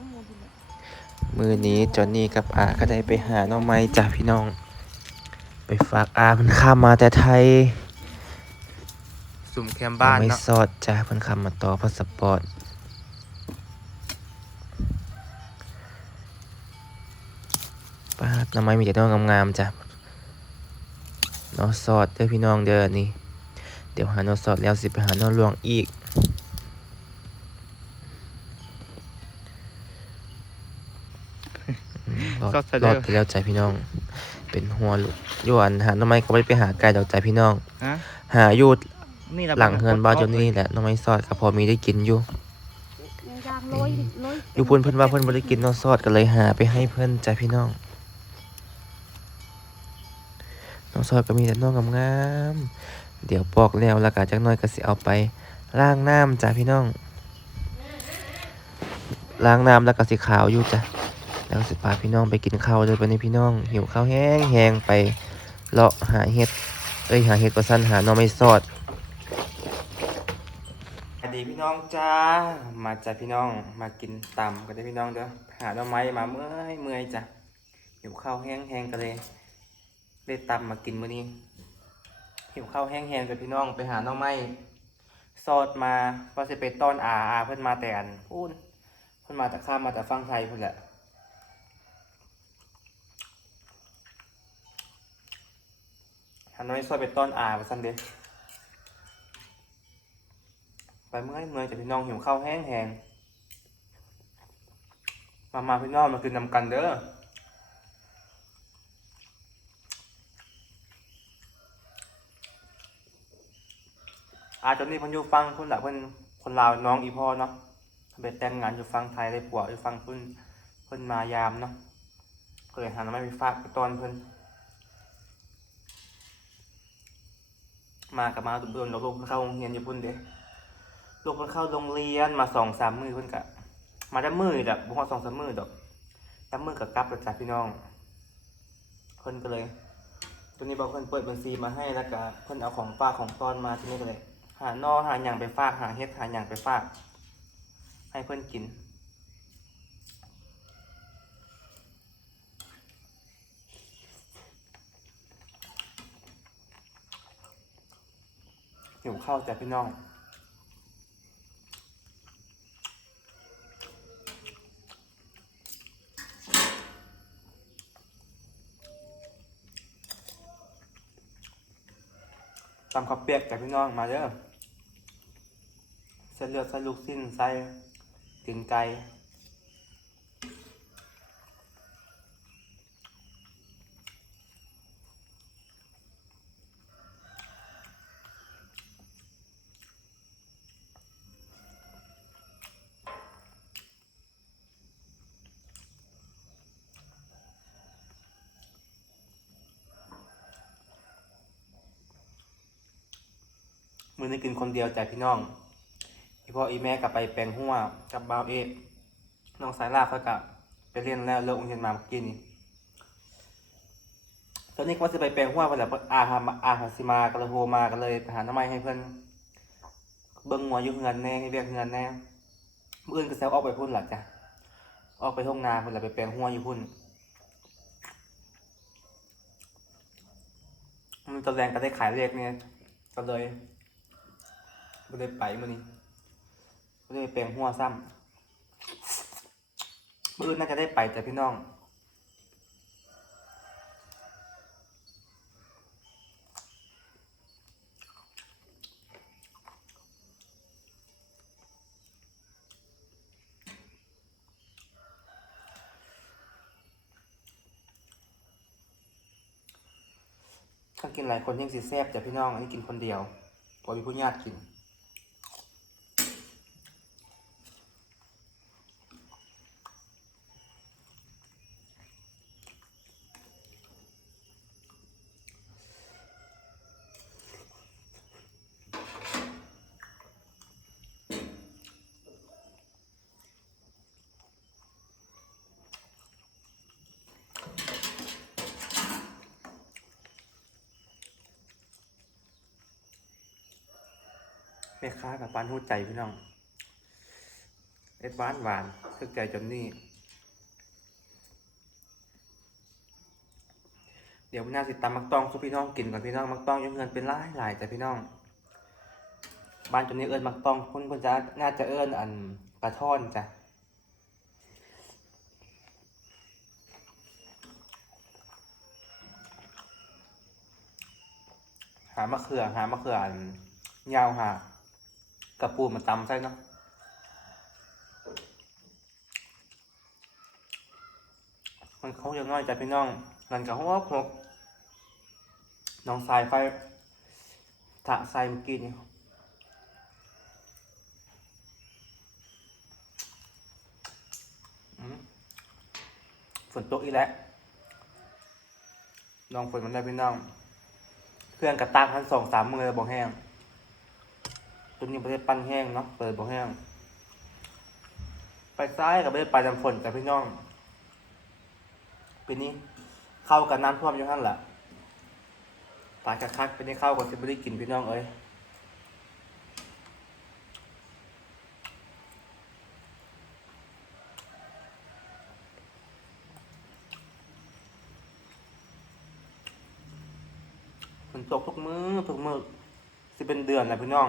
องโมงพุ่นแหละมือนี้จอนนี่กับอาก็ได้ไปหาหน้องไม้จากพี่น้อง ไปฝากอาเพิ่นข้ามมาแต่ไทยสุ่มแคมบ้านไม่เนาะสอดจ้าเพิ่นข้ามมาต่อพาสปอร์ตป้าดหน้องไม้มีแต่น้องงามๆจ้ะน้องสอดเด้อพี่น้องเด้อนี่ เดี๋ยวหาน้องสอดแล้วสิไปหาน้องหลวงอีก รอดก็เสรด็อจดไปแล้วใจพี่น้อง เป็นหัวลูกอยวนหาน้องไม้ก็ไม่ได้ไปหาไก่ดอกใจพี่น้องฮะหาอยู่นี่ราหลังเฮือนบ้านเจนนี่แหละน้องไม้ซอดก็พอมีได้กินอยู่ยังยางลอยลอยอยู่เพิ่นเพิ่นว่าเพิ่นบ่ได้กินน้องซอดก็เลยหาไปให้เพิ่นจ้ะพี่น้องน้องซอดก็มีแต่น้องงามๆเดี๋ยวปอกแล้วแล้วก็จักหน่อยก็สิเอาไปล้างน้ำจ้ะพี่น้องล้างน้ำแล้วก็สิขาวอยู่จ้ะ แล้วสิพาพี่น้องไปกินข้าวเลยไปในพี่น้องหิวข้าวแห้งแห้งไปเลาะหาเห็ดเอ้ยหาเห็ดประสันหาน้องไม่ซอดสวัสดีพี่น้องจ้า มาจ้ะพี่น้องมากินตำกันได้พี่น้องเด้อหาหน่อไม้มาเมื่อยเมื่อยจ้ะหิวข้าวแห้งแห้งกันเลยได้ตำมากินมื้อนี้หิวข้าวแห้งแห้งกันพี่น้องไปหาหน่อไม้ซอดมาว่าจะไปต้อนอาอาเพิ่นมาแต่อันพูนเพิ่นมาแต่ข้ามมาแต่ฟังไทยเพิ่นแหละ หาหน่อไม้ซอดไปต้อนอาว่าซั่นเด้ไปเมื่อยเมื่อยจากพี่น้องหิวข้าวแห้งแหงมามาพี่น้องมากินนำกันเด้ออาจนนี้เพิ่นยูฟังเพิ่นละเพิ่นคนลาวน้องอีพ่อเนาะเพิ่นไปแต่งงานอยู่ฟังไทยได้ผัวอยู่ฟังเพิ่นเพิ่นมายามเนาะก็เลยหันมาไปฝากไปตอนเพิ่น มากับมาโดนๆเราลงเข้าโรงเรียนอยู่พุ่นเด้ลูกเพิ่นเข้าโรงเรียนมาสองสามมือเพิ่นกะ มาได้มือดอกบ่ฮอดสองสามมือดอกแต่มือกับกลับแล้วจ้ะพี่น้องเพิ่นก็เลย ตัวนี้บอกเพิ่นเปิดบัญชีมาให้แล้วก็เพิ่นเอาของฝากของตอนมาที่นี้ก็เลย หานอหาหยังไปฝากหาเฮ็ดหาหยังไปฝาก ให้เพิ่นกิน หิวข้าวจ้ะพี่น้องตำข้าวเปียกจากพี่น้องมาเด้อใส่เลือดใส่ลูกสิ้นใส่ตีนไก่ มือนี้กินคนเดียวจากพี่น้องพี่พ่ออีแม่กลับไปแปลงหัวกับบ่าวเอกน้องสายลาเขากลับไปเรียนแล้วเลิกโรงเรียนมากี้นี่ตอนนี้ก็จะไปแปลงหัวไปแล้วอาหามาอาหาสิมาก็เลยโทรมาก็เลยหาน้ำไม้ให้เพื่อนเบิ้งหัวอยู่เงินแน่ให้เรียกเงินแน่เมื่ออื่นก็แซวออกไปพุ่นหลัจ้ะออกไปทุ่งนาพุ่นแหละไปแปลงหัวอยู่พุ่นมันตอนแรงก็ได้ขายเลขเนี่ยก็เลย ไม่ได้ไปมื่อนี้ไม่ได้ไปแปลงหัวซ้ำมื่อนน่าจะได้ไปแต่พี่น้อง ถ้ากินหลายคนยังสิแซ่บแต่พี่น้องอันนี้กินคนเดียวพอมีผู้ญาติกิน แม่ค้ากับปานหูใจพี่น้องเอ็ดวานหวานทึกใจจนนี่เดี๋ยวพี่น้าสิตามมักต้องสุพี่น้องกินก่อนพี่น้องมักต้องอยังเงินเป็นหลายหลายแต่พี่น้อง บ้านจนนี้เอิญมักต้องคนคนจะน่าจะเอิญอันปลาท่อนจ้ะหามะเขือหามะเขืออันยาวหา กระปูมาตำใส่เนาะมันเขาจะน้อยใจพี่น้องนั่นกับหัวหกน้องสายไฟถะใส่เมื่อกี้นี่ฝนตกอีกแล้วน้องฝนมันได้พี่น้องเครื่องกระตากทั้งสองสามมือบอกแห้ง ตัวนี้ไม่ได้ปั้นแห้งเนาะเปิดบอกแห้ง ไปซ้ายกับไม่ได้ไปลำฝนกับพี่น้องปีนี้เข้ากับน้ำท่วมอยู่ท่านแหละตายคักๆปีนี้เข้ากับที่ไม่ได้กินพี่น้องเอ้ยฝนตกทุกมือทุกมือสิเป็นเดือนนะพี่น้อง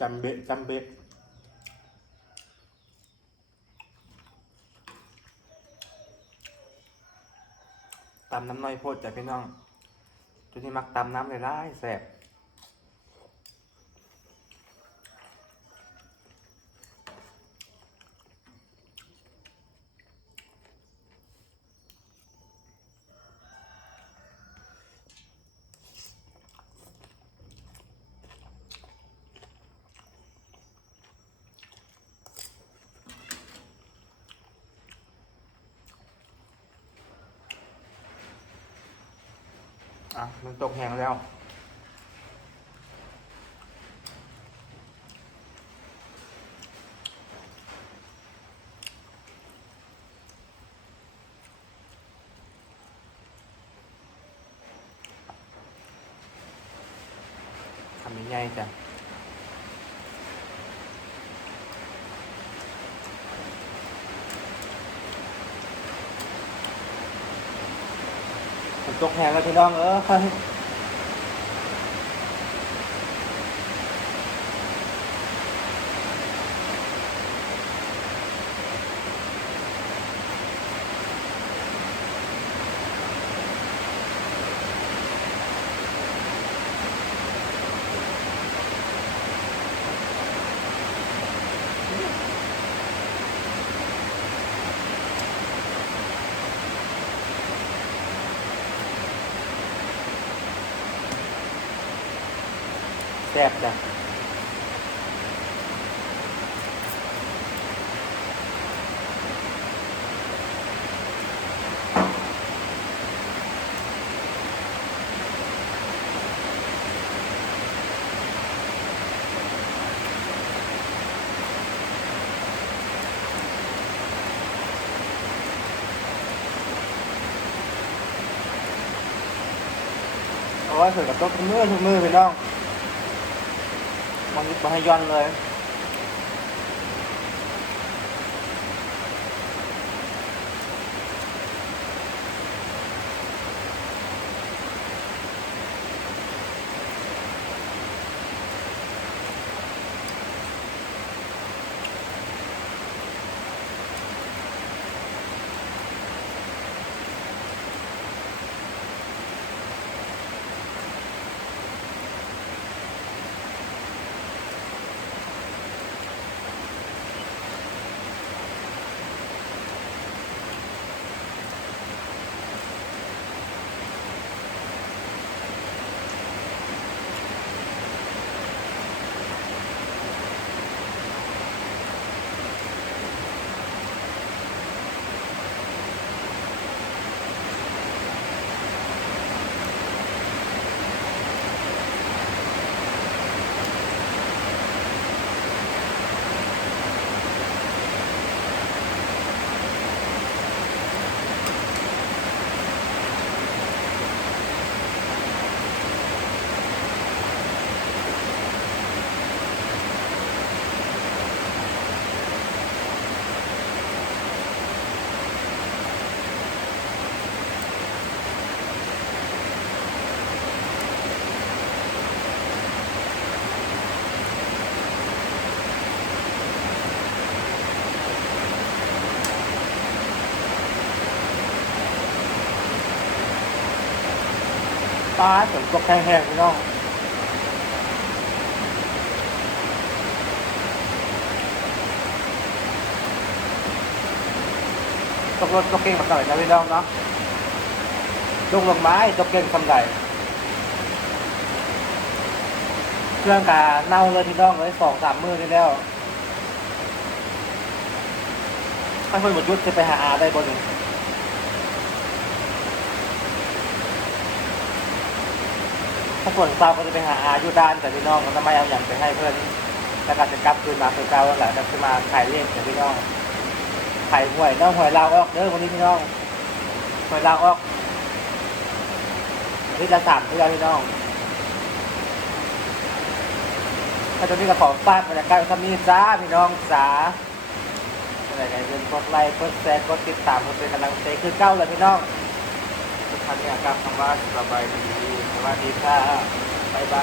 จำเบะจำเบะตำน้ำน้อยโพดจ้ะพี่น้องตัวนี้มักตำน้ำเลยได้แสบะมันตกแห้งแล้ว ทำยังไงจ้ะ ตกแหงแล้วพี่น้องเออ แซ่บจ้ะโอ้ยเสือกับโต๊ะทุกมือทุกมือพี่น้อง มันมาให้ย้อนเลย ฟ้าฝนตกแห้งๆพี่น้องตกรถตกเก่งมาหน่อยนะพี่น้องเนาะลงลงไม้ตกเก่งคำใดเครื่องกาเน่าเลยพี่น้องเลยสองสามมือนี่แล้วถ้าคนหมดยุทธจะไปหาอาได้บนหนึ่ง ถ้าฝนเศร้าก็จะไปหาอายู่ด้านแต่พี่น้องก็ทำไมเอาอย่างไปให้เพื่อนแล้วก็จะกลับคืนมาคือเก่าแล้วแหละจะมาขายเล่นแต่พี่น้องขายหวยน้องหวยลาวออกเด้อวันนี้พี่น้องหวยลาวออกอาที่ละสามที่ละพี่น้องถ้าตอนนี้ก็ขอฝากบรรยากาศทำนี้จ้าพี่น้องจ้าอะไรไหนเดินกดไลค์กดแชร์กดติดตามกดเป็นกำลังใจคือเก้าเลยพี่น้องทุกท่านเนี่ยครับคำว่าสบายดี วัสดีค่ะบ๊ายบาย